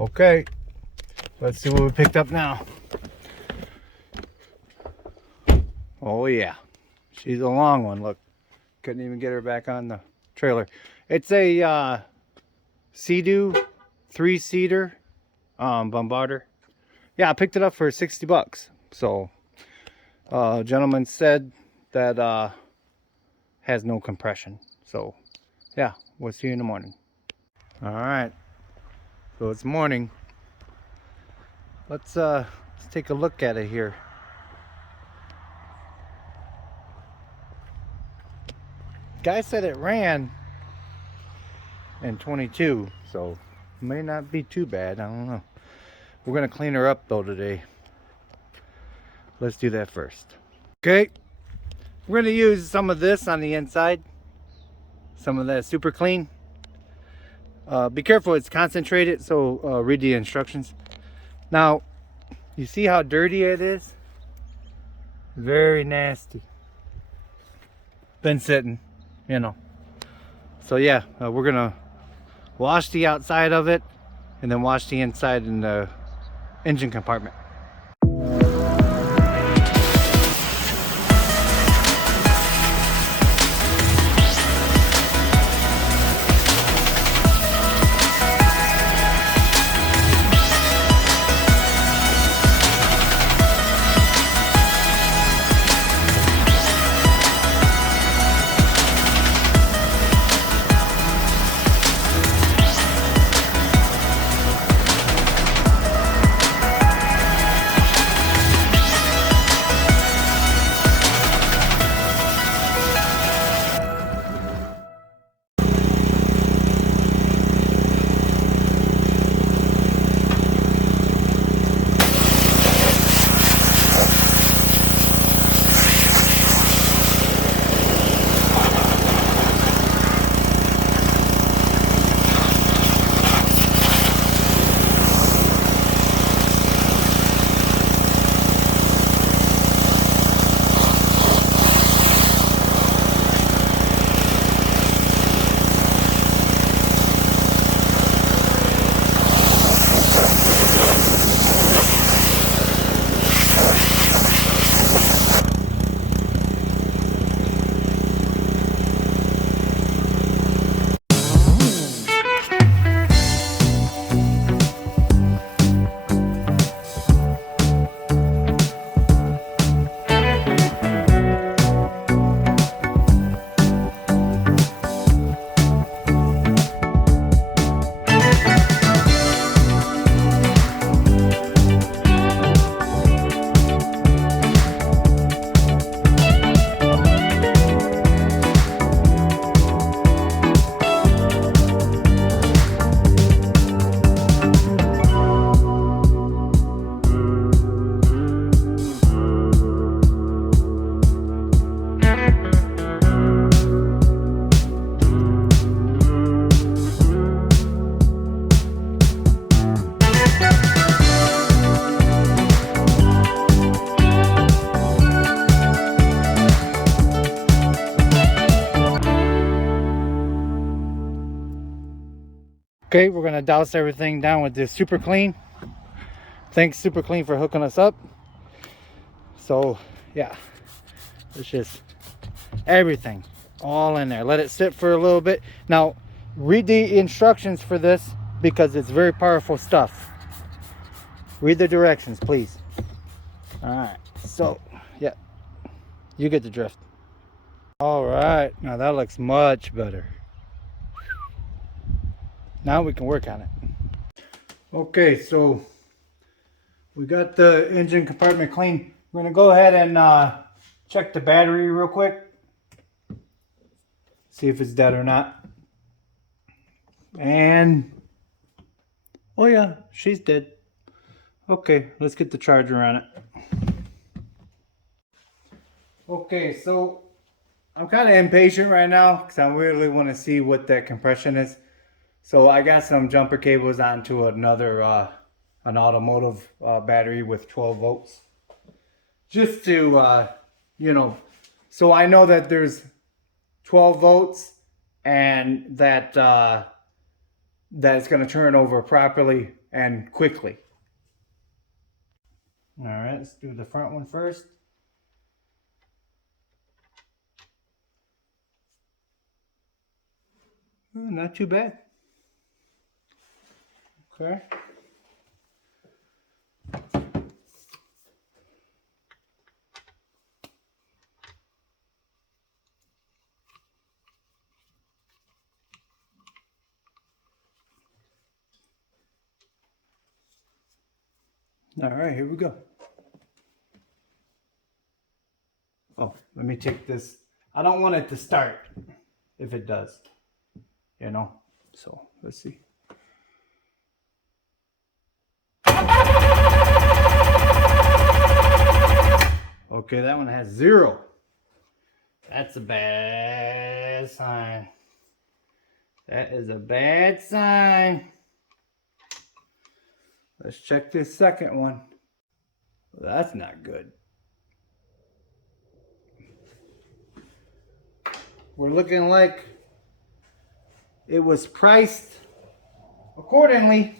Okay, let's see what we picked up now. Oh yeah, she's a long one. Look, couldn't even get her back on the trailer. It's a Sea-Doo 3-seater Bombardier. Yeah, I picked it up for 60 bucks. So a gentleman said that has no compression. So yeah, we'll see you in the morning. All right, so it's morning. Let's take a look at it here. Guy said it ran in 22, so may not be too bad. I don't know. We're gonna clean her up though today. Let's do that first. Okay, we're gonna use some of this on the inside, some of that super clean. Be careful, it's concentrated, so read the instructions. Now, you see how dirty it is? Very nasty. Been sitting, you know. So yeah, we're gonna wash the outside of it and then wash the inside in the engine compartment. Okay, we're gonna douse everything down with this super clean. Thanks super clean for hooking us up. So yeah, it's just everything all in there. Let it sit for a little bit. Now read the instructions for this because it's very powerful stuff. Read the directions, please. All right, so yeah, you get the drift. All right, now that looks much better. Now we can work on it. Okay, so we got the engine compartment clean. We're gonna go ahead and check the battery real quick. See if it's dead or not. And oh yeah, she's dead. Okay, let's get the charger on it. Okay, so I'm kind of impatient right now because I really want to see what that compression is. So I got some jumper cables onto another an automotive battery with 12 volts. Just to, you know, so I know that there's 12 volts and that that it's going to turn over properly and quickly. All right, let's do the front one first. Not too bad. Okay. All right, here we go. Oh, let me take this. I don't want it to start if it does, you know? So let's see. Okay, that one has 0. That's a bad sign. That is a bad sign. Let's check this second one. Well, that's not good. We're looking like it was priced accordingly.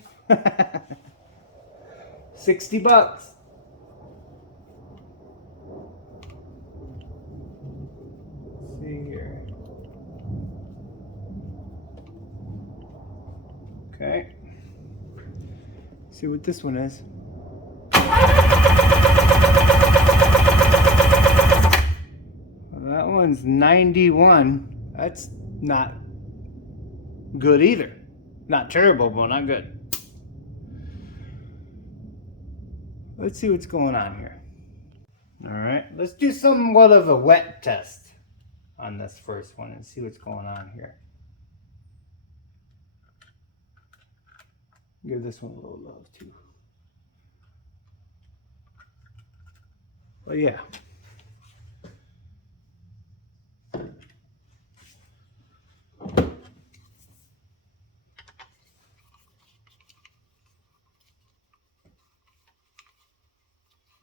60 bucks. Let's see here. Okay. See what this one is. That one's 91. That's not good either. Not terrible, but not good. Let's see what's going on here. All right, let's do somewhat of a wet test on this first one and see what's going on here. Give this one a little love too. But yeah.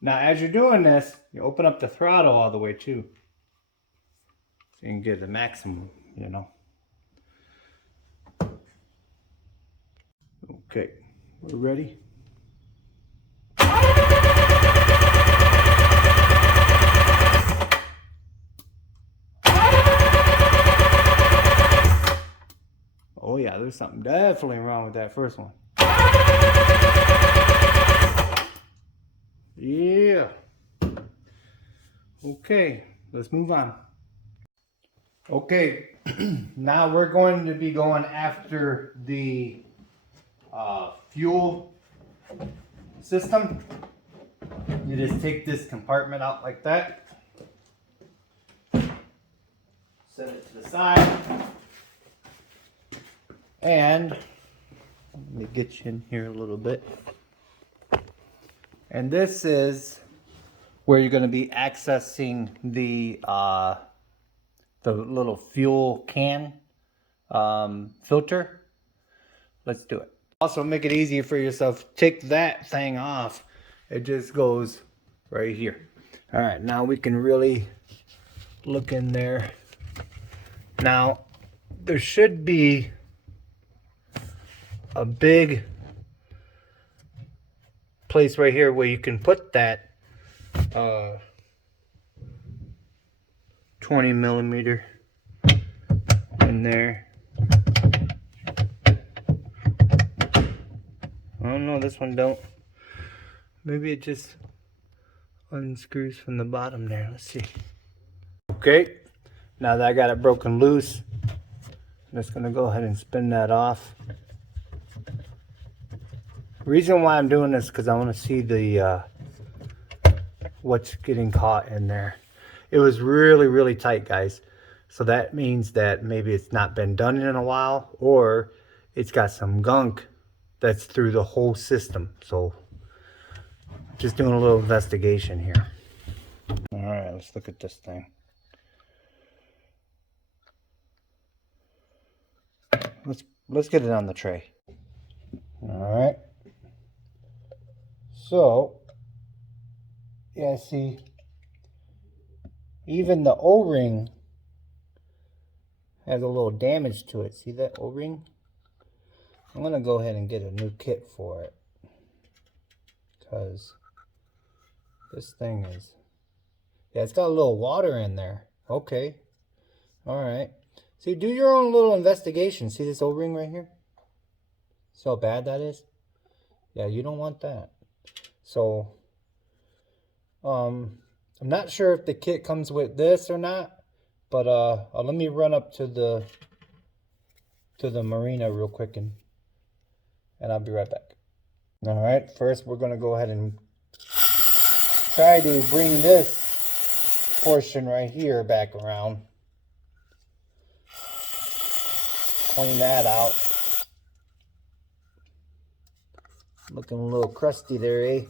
Now, as you're doing this, you open up the throttle all the way too. So you can get the maximum, you know. Okay, we're ready. Oh yeah, there's something definitely wrong with that first one. Yeah. Okay, let's move on. Okay, now we're going to be going after the fuel system. You just take this compartment out like that. Set it to the side. And let me get you in here a little bit. And this is where you're going to be accessing the little fuel can filter. Let's do it. Also, make it easier for yourself. Take that thing off. It just goes right here. All right, now we can really look in there. Now, there should be a big place right here where you can put that 20 millimeter in there. Oh no, this one don't. Maybe it just unscrews from the bottom there. Let's see. Okay, now that I got it broken loose, I'm just gonna go ahead and spin that off. The reason why I'm doing this is because I want to see the what's getting caught in there. It was really tight, guys. So that means that maybe it's not been done in a while, or it's got some gunk that's through the whole system. So just doing a little investigation here. All right, let's look at this thing. Let's get it on the tray. All right. So, yeah, see, even the O-ring has a little damage to it. See that O-ring? I'm gonna go ahead and get a new kit for it, because this thing is, yeah, it's got a little water in there. Okay, all right. See, do your own little investigation. See this O-ring right here? See how bad that is? Yeah, you don't want that. So, I'm not sure if the kit comes with this or not, but let me run up to the marina real quick and I'll be right back. All right, first we're gonna go ahead and try to bring this portion right here back around. Clean that out. Looking a little crusty there, eh?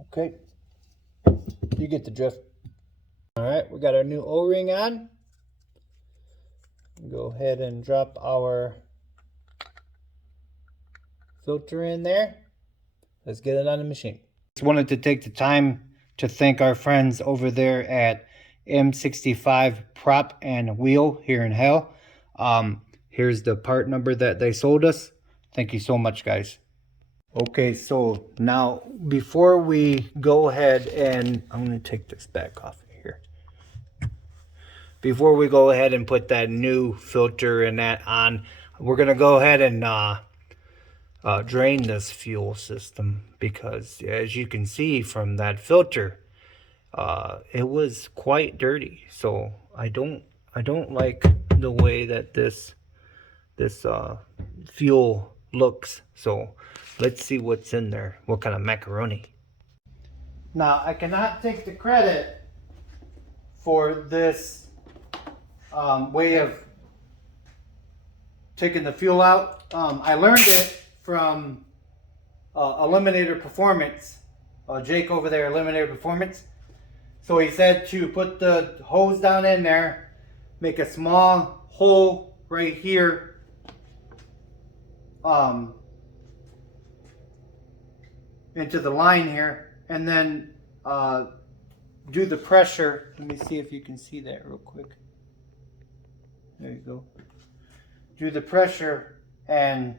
Okay, you get the drift. All right, we got our new O-ring on. Go ahead and drop our filter in there. Let's get it on the machine. Just wanted to take the time to thank our friends over there at M65 Prop and Wheel here in Hale. Here's the part number that they sold us. Thank you so much, guys. Okay, so now before we go ahead and, I'm going to take this back off here. Before we go ahead and put that new filter and that on, we're going to go ahead and drain this fuel system, because as you can see from that filter, it was quite dirty. So I don't like the way that this fuel looks. So let's see what's in there, what kind of macaroni. Now, I cannot take the credit for this way of taking the fuel out. I learned it from Eliminator Performance, Jake over there, Eliminator Performance. So he said to put the hose down in there, make a small hole right here, into the line here, and then do the pressure. Let me see if you can see that real quick. There you go. Do the pressure and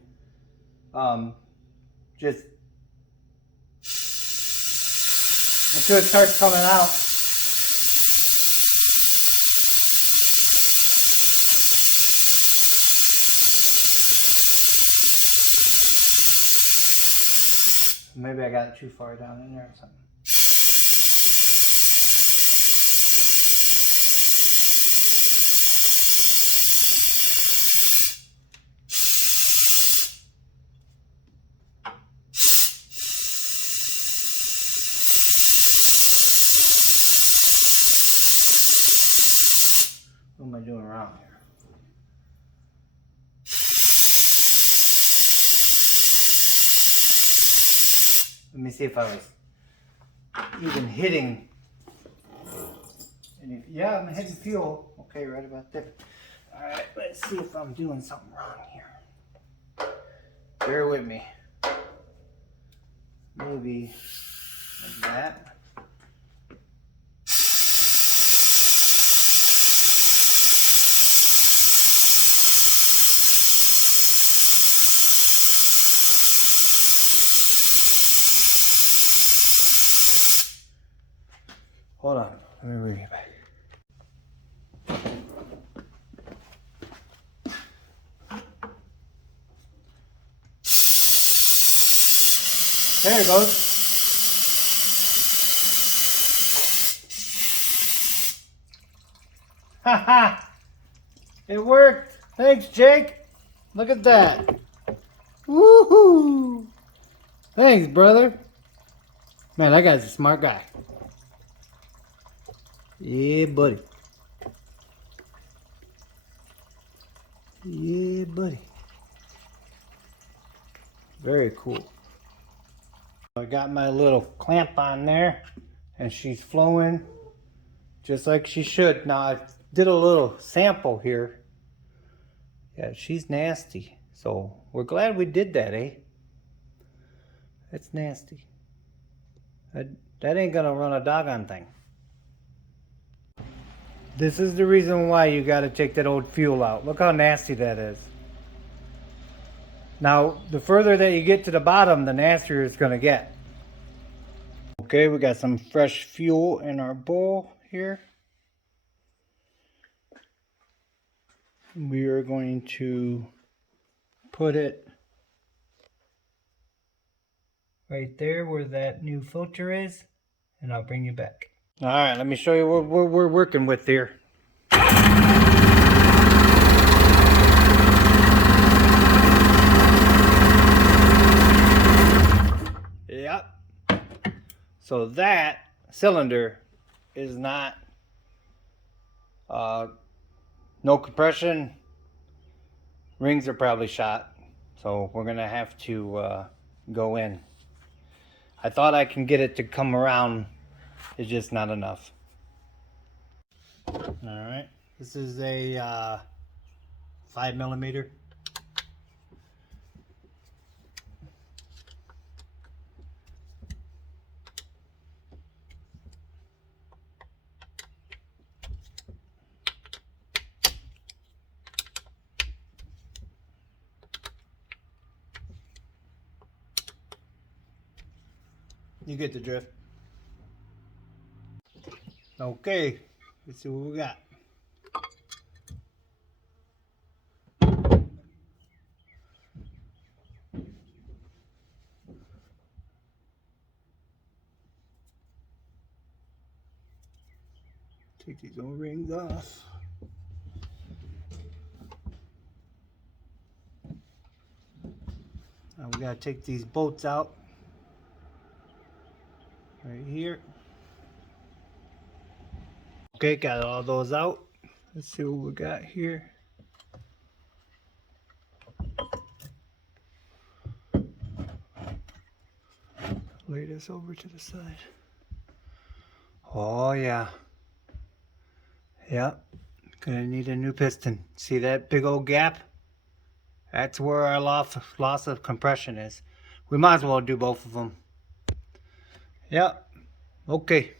just until it starts coming out. Maybe I got it too far down in there or something. What am I doing wrong here? Let me see if I was even hitting any. Yeah, I'm hitting fuel. Okay, right about there. All right, let's see if I'm doing something wrong here. Bear with me. Maybe like that. Hold on, let me bring it back. There it goes. Haha! It worked! Thanks, Jake! Look at that! Woohoo! Thanks, brother! Man, that guy's a smart guy. Yeah, buddy. Yeah, buddy. Very cool. I got my little clamp on there, and she's flowing just like she should. Now, I did a little sample here. Yeah, she's nasty. So, we're glad we did that, eh? That's nasty. That ain't gonna run a doggone thing. This is the reason why you got to take that old fuel out. Look how nasty that is. Now, the further that you get to the bottom, the nastier it's going to get. Okay, we got some fresh fuel in our bowl here. We are going to put it right there where that new filter is, and I'll bring you back. All right, let me show you what we're working with here. Yep. So that cylinder is not no compression. Rings are probably shot, so we're gonna have to go in. I thought I can get it to come around. It's just not enough. All right, this is a 5mm. You get the drift. Okay, let's see what we got. Take these O-rings off. Now we gotta take these bolts out right here. Okay, got all those out. Let's see what we got here. Lay this over to the side. Oh yeah. Yep. Gonna need a new piston. See that big old gap? That's where our loss of compression is. We might as well do both of them. Yep. Okay.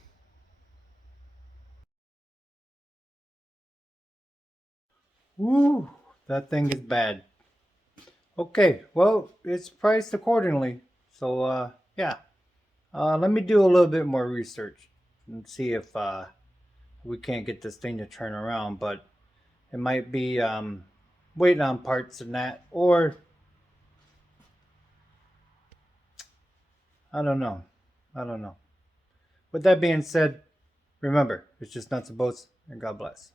Woo, that thing is bad. Okay, well, it's priced accordingly. So, yeah. Let me do a little bit more research and see if we can't get this thing to turn around. But it might be waiting on parts and that. Or, I don't know. I don't know. With that being said, remember, it's just nuts and bolts, and God bless.